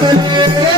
Thank you.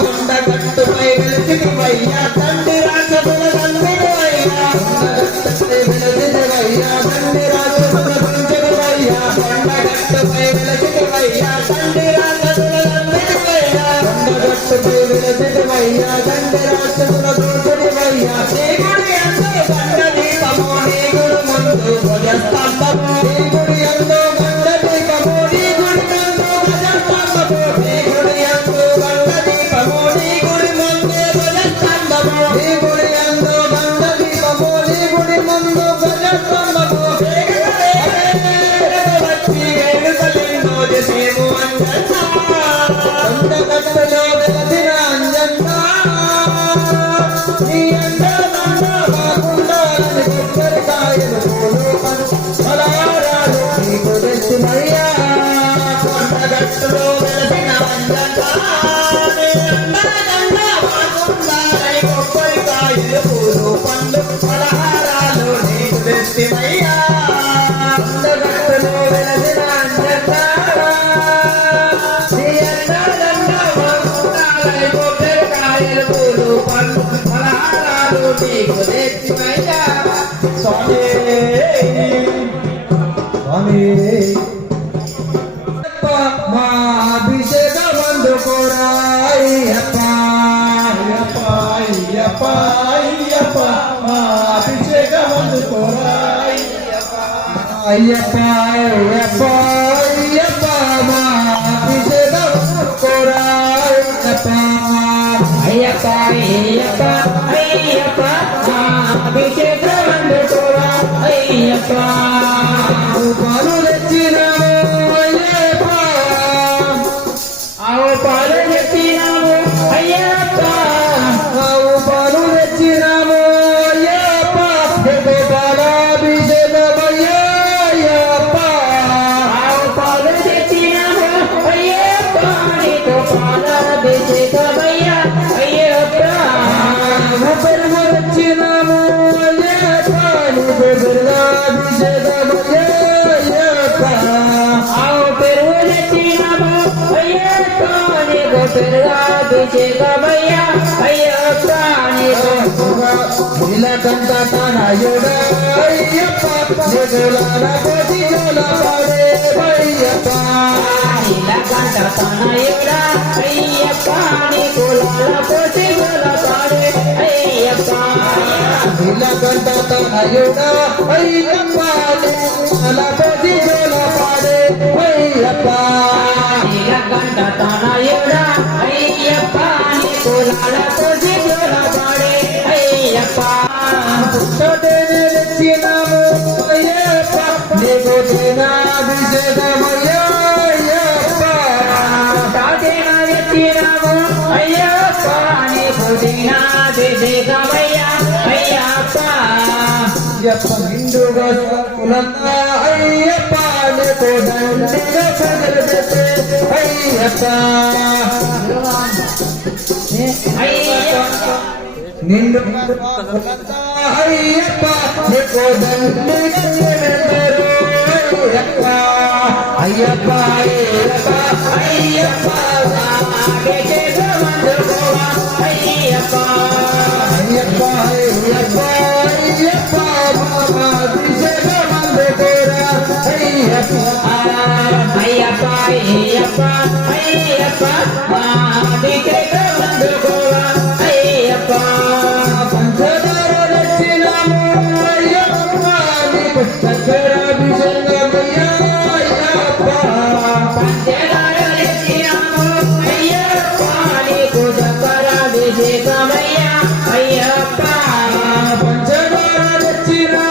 కొండ కట్టుపై వెలిసిన వయ్యా తండ్రి bailando. ಅಯ್ಯಪ್ಪ ಅಯ್ಯಪ್ಪ ಅಯ್ಯಪ್ಪ ಅಭಿಷೇಕ ಕೋರಾಯಪ್ಪ ಅಯ್ಯಪ್ಪ ಅಯ್ಯಪ್ಪ ಅಯ್ಯಪ್ಪ ಅಭಿಷೇಕ ಕೋರಾಯಪ್ಪ பெருளாபிஷேகமையா நீலகண்ட தனயுட ஐயப்பா. ஜெகுலால பதிகுல ஐயப்ப ಹಿಂದುಗ ಕುಲಂದ ಅಯ್ಯಪ್ಪ ಕೊಡಂಡಿಗ ಸಗರದತೆ ಅಯ್ಯಪ್ಪ ನಿಂದು ಅಯ್ಯಪ್ಪ ಕೊಡಂಡಿಗ ಸಗರದರು ಅಯ್ಯಪ್ಪ ಅಯ್ಯಪ್ಪ ಅಯ್ಯಪ್ಪ ಅಯ್ಯಪ್ಪ Hey, hey,